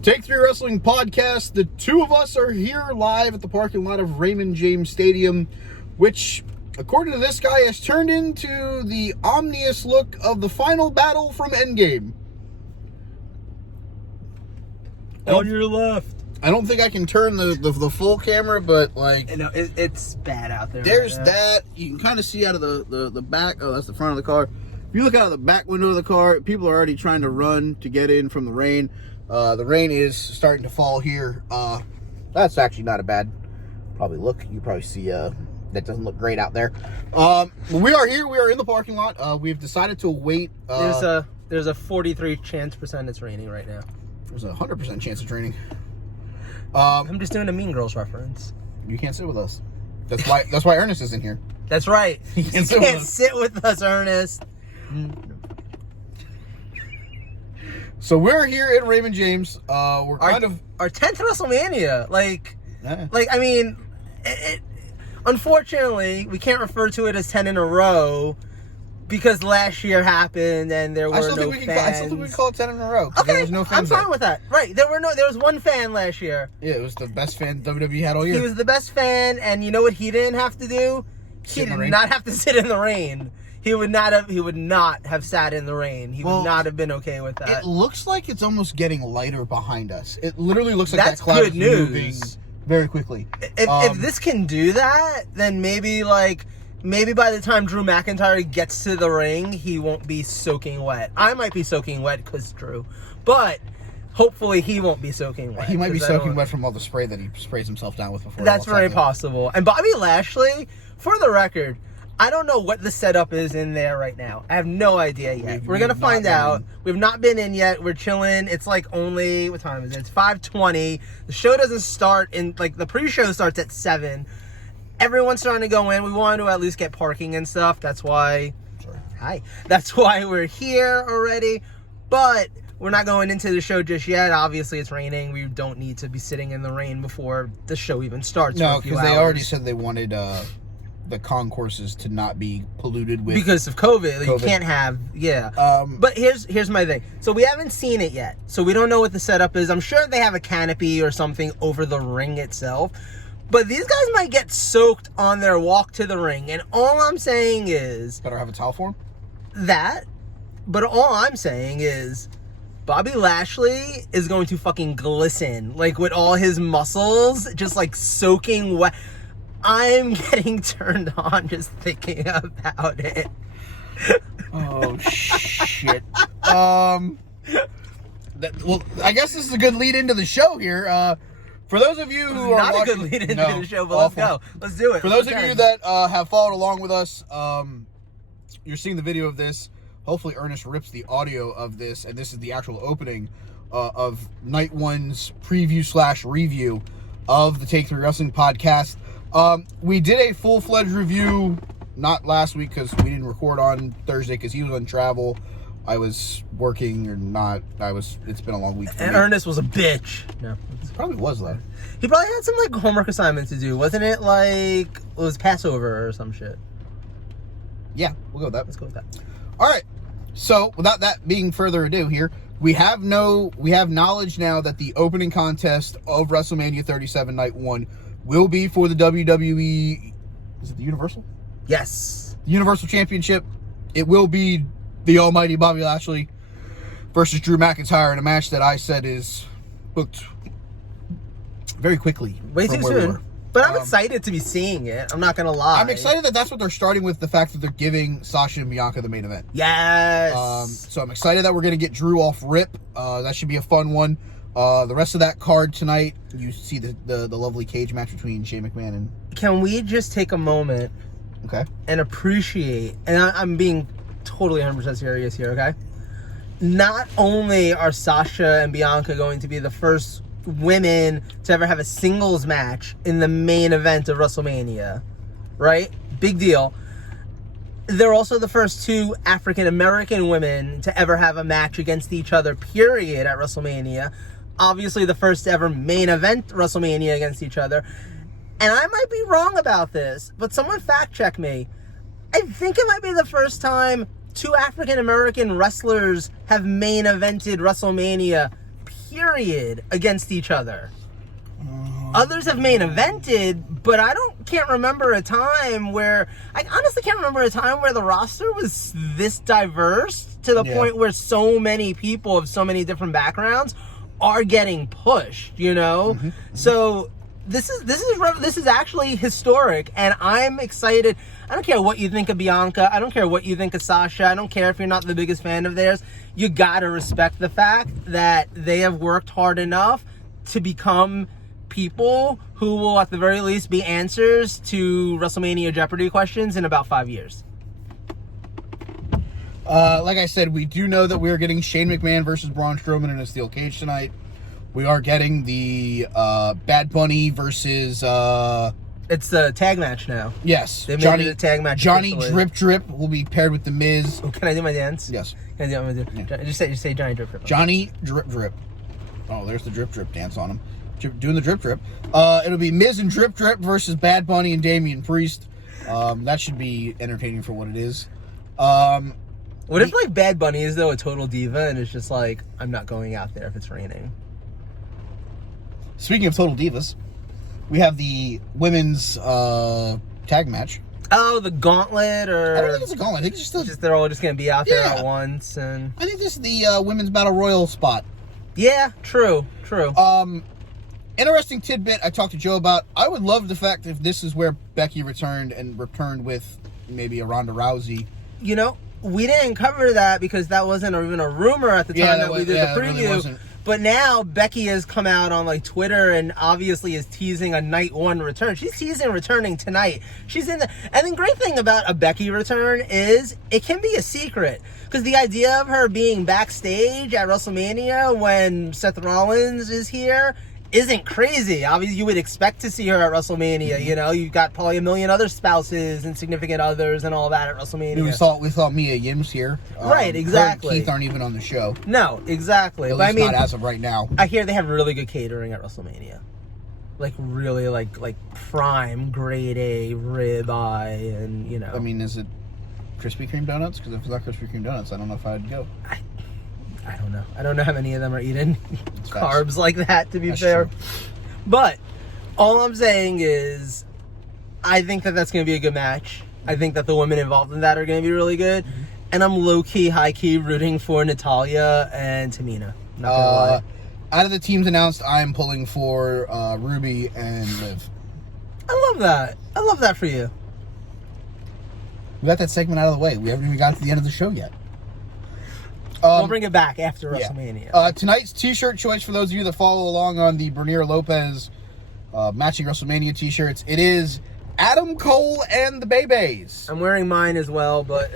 Take 3 Wrestling Podcast. The two of us are here live at the parking lot of Raymond James Stadium, which, according to this guy, has turned into the ominous look of the final battle from Endgame. On your left. I don't think I can turn the full camera, but like, No, it's bad out there. there's that. You can kind of see out of the back. Oh, that's the front of the car. If you look out of the back window of the car, people are already trying to run to get in from the rain. The rain is starting to fall here. That's actually not a bad look. You probably see that doesn't look great out there. We are here. We are in the parking lot. We've decided to wait. There's a 43% chance it's raining right now. There's a 100% chance it's raining. I'm just doing a Mean Girls reference. You can't sit with us. That's why Ernest isn't here. That's right. You can't sit with us, Ernest. So we're here at Raymond James. We're our 10th WrestleMania. I mean, unfortunately, we can't refer to it as 10 in a row because last year happened and there were no fans. I still think we can call it 10 in a row. Okay, there was no fans. I'm fine with that. Right, there was one fan last year. Yeah, it was the best fan WWE had all year. He was the best fan, and you know what he didn't have to do? He did not have to sit in the rain. He would not have sat in the rain. He would not have been okay with that. It looks like it's almost getting lighter behind us. It literally looks like that's that cloud good is news. moving very quickly. If this can do that, then maybe by the time Drew McIntyre gets to the ring, he won't be soaking wet. I might be soaking wet because Drew, but hopefully he won't be soaking wet. He might be soaking wet from all the spray that he sprays himself down with before. That's very possible. And Bobby Lashley, for the record, I don't know what the setup is in there right now. I have no idea yet. We're going to find out. We've not been in yet. We're chilling. It's like only, what time is it? It's 5:20. The show doesn't start the pre-show starts at 7. Everyone's starting to go in. We wanted to at least get parking and stuff. That's why, that's why we're here already. But we're not going into the show just yet. Obviously, it's raining. We don't need to be sitting in the rain before the show even starts. No, because they already said they wanted the concourses to not be polluted with because of COVID. You can't have but here's my thing. So we haven't seen it yet, so we don't know what the setup is. I'm sure they have a canopy or something over the ring itself, but these guys might get soaked on their walk to the ring, and all I'm saying is better have a towel for them. But all I'm saying is Bobby Lashley is going to fucking glisten with all his muscles just soaking wet. I'm getting turned on just thinking about it. Oh, shit. I guess this is a good lead into the show here. For those of you who are not watching, a good lead into the show, but awful. Let's go. Let's do it. For those of you that have followed along with us, you're seeing the video of this. Hopefully Ernest rips the audio of this, and this is the actual opening of Night 1's preview/review of the Take 3 Wrestling Podcast. We did a full-fledged review, not last week because we didn't record on Thursday because he was on travel. I was working or not. It's been a long week for me. Ernest was a bitch. No. It probably was, though. He probably had some, homework assignments to do. Wasn't it, it was Passover or some shit? Yeah, we'll go with that. Let's go with that. All right. So, without that being further ado here, we have knowledge now that the opening contest of WrestleMania 37 Night 1 will be for the WWE, is it the Universal? Yes. The Universal Championship. It will be the almighty Bobby Lashley versus Drew McIntyre in a match that I said is booked very quickly. Way too soon. But I'm excited to be seeing it. I'm not going to lie. I'm excited that that's what they're starting with, the fact that they're giving Sasha and Bianca the main event. Yes. So I'm excited that we're going to get Drew off rip. That should be a fun one. The rest of that card tonight, you see the lovely cage match between Shane McMahon and... Can we just take a moment and appreciate, and I'm being totally 100% serious here, okay? Not only are Sasha and Bianca going to be the first women to ever have a singles match in the main event of WrestleMania, right? Big deal. They're also the first 2 African-American women to ever have a match against each other, period, at WrestleMania. Obviously, the first ever main event WrestleMania against each other. And I might be wrong about this, but someone fact check me. I think it might be the first time 2 African-American wrestlers have main evented WrestleMania, period, against each other. Others have main evented, but I can't remember a time where the roster was this diverse to the point where so many people of so many different backgrounds are getting pushed, you know? So this is actually historic, and I'm excited. I don't care what you think of Bianca. I don't care what you think of Sasha. I don't care if you're not the biggest fan of theirs. You gotta respect the fact that they have worked hard enough to become people who will at the very least be answers to WrestleMania Jeopardy questions in about 5 years. Like I said, we do know that we are getting Shane McMahon versus Braun Strowman in a steel cage tonight. We are getting the Bad Bunny versus... It's the tag match now. Yes. They made it a tag match. Johnny officially. Drip Drip will be paired with The Miz. Oh, can I do my dance? Yes. Can I do my dance? Just say Johnny Drip Drip. Johnny Drip Drip. Oh, there's the Drip Drip dance on him. Doing the Drip Drip. It'll be Miz and Drip Drip versus Bad Bunny and Damian Priest. That should be entertaining for what it is. What if, like, Bad Bunny is, though, a total diva and it's just like, I'm not going out there if it's raining? Speaking of total divas, we have the women's tag match. Oh, the gauntlet, or... I don't think it's a gauntlet. I think it's just they're all just going to be out there at once, and... I think this is the women's battle royal spot. Yeah, true. Interesting tidbit I talked to Joe about. I would love the fact if this is where Becky returned with maybe a Ronda Rousey. You know, we didn't cover that because that wasn't even a rumor at the time that we did the preview. Really but now Becky has come out on like Twitter and obviously is teasing a night one return. She's teasing returning tonight. She's in the... And the great thing about a Becky return is it can be a secret. Because the idea of her being backstage at WrestleMania when Seth Rollins is here isn't crazy. Obviously, you would expect to see her at WrestleMania. You know, you've got probably a million other spouses and significant others and all that at WrestleMania. We saw Mia Yim's here. Right, exactly. Her and Keith aren't even on the show. No, exactly. At least not as of right now. I hear they have really good catering at WrestleMania. Like, really, like prime, grade A, ribeye, and, you know. I mean, is it Krispy Kreme donuts? Because if it's not Krispy Kreme donuts, I don't know if I'd go. I don't know. I don't know how many of them are eating carbs like that, to be That's fair. True. But all I'm saying is I think that that's going to be a good match. I think that the women involved in that are going to be really good. And I'm low-key, high-key rooting for Natalya and Tamina. Not going to lie. Out of the teams announced, I'm pulling for Ruby and Liv. I love that. I love that for you. We got that segment out of the way. We haven't even got to the end of the show yet. We'll bring it back after WrestleMania. Tonight's t-shirt choice for those of you that follow along on the Bernier Lopez matching WrestleMania t-shirts, it is Adam Cole and the Bebes. I'm wearing mine as well, but...